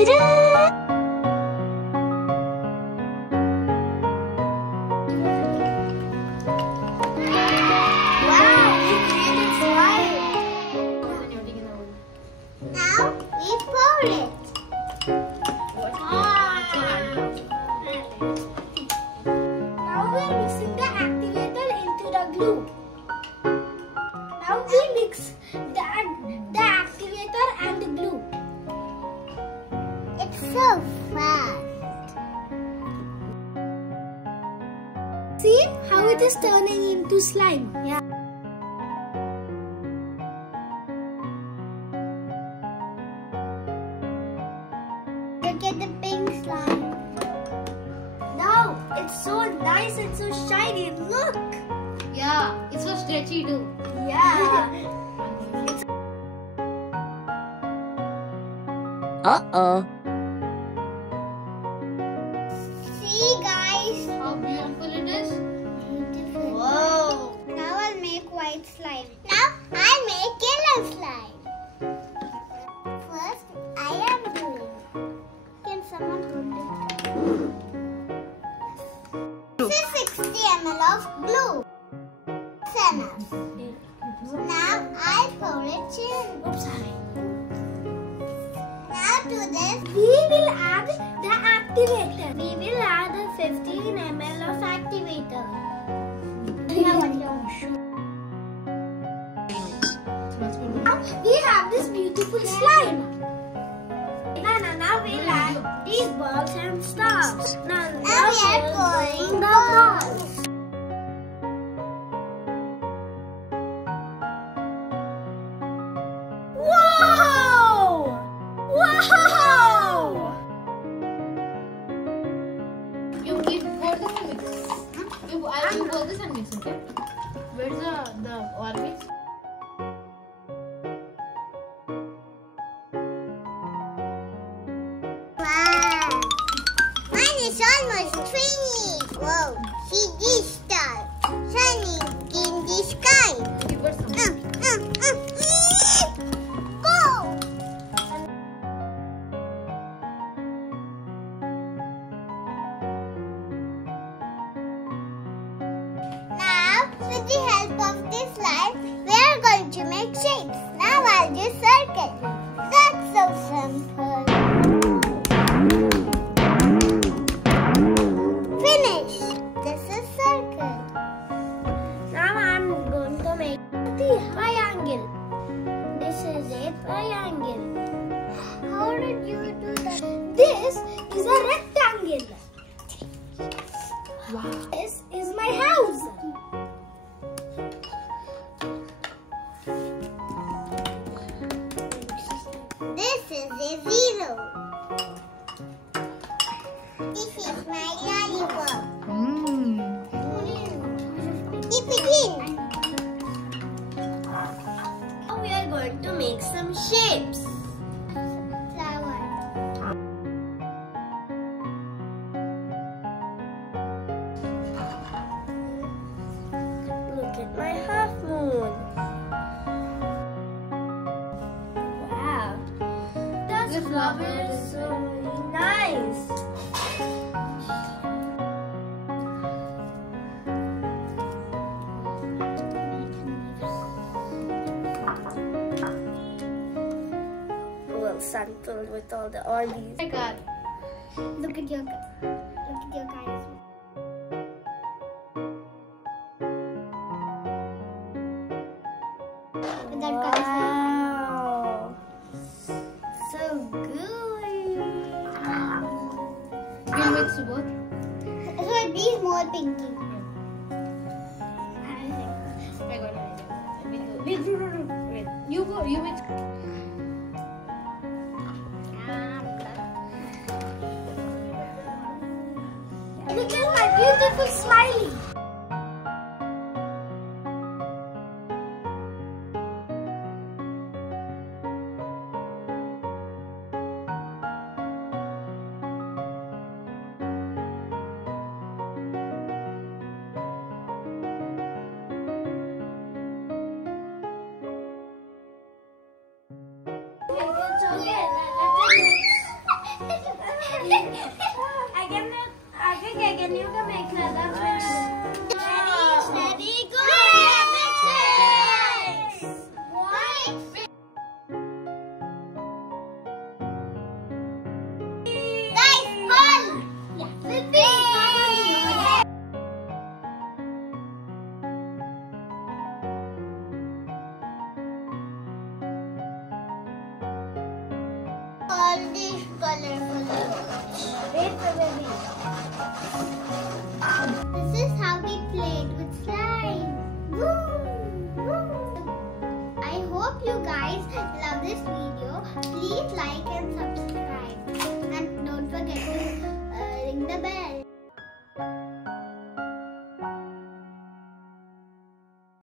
Ta-da! Now we pour it. Now we are mixing the activator into the glue. Now we mix the activator and the glue. It's so fast. See how it is turning into slime? Yeah. Look at the pink slime. Now it's so nice and so shiny. Look. Yeah, it's so stretchy too. Yeah. Uh-oh. See guys. How beautiful it is. Beautiful. Wow. Now I'll make white slime. Now I'll make yellow slime. First I am doing. Can someone hold it? This is 60 ml of glue. That's enough. Now I'll pour it in. Oops, sorry. Now to this, we will add the activator. We will add a 15 ml of activator. Now we have this beautiful slime. Now we'll add these balls and stars. Now we are pouring the balls. Wow! Wow! You pour this and mix. You pour this and mix, okay? Where's the oil mix? Wow! Mine is almost finished. Whoa! See this star shining in the sky. Give her some. Go! Now, with the help of this slime, we are going to make shapes. Now I'll do circle. That's so simple. Finish. This is circle. Now I'm going to make the triangle. This is a triangle. How did you do that? This is a rectangle. Wow. This is my house. This is a zero. This is my lollipop. Dip it in. Now we are going to make some shapes. Flower. Look at my half moon. Wow. That flower is so nice. Well, sun filled with all the orbeez. Oh my God. Look at your guys. Wow. So gooey. We'll mix both. So these more pinky. I got it. Wait. You go. You mix. Look at my beautiful smiley. Again, you can make another one. Steady, go. Guys, hold. All these colorful. Wait for baby. This is how we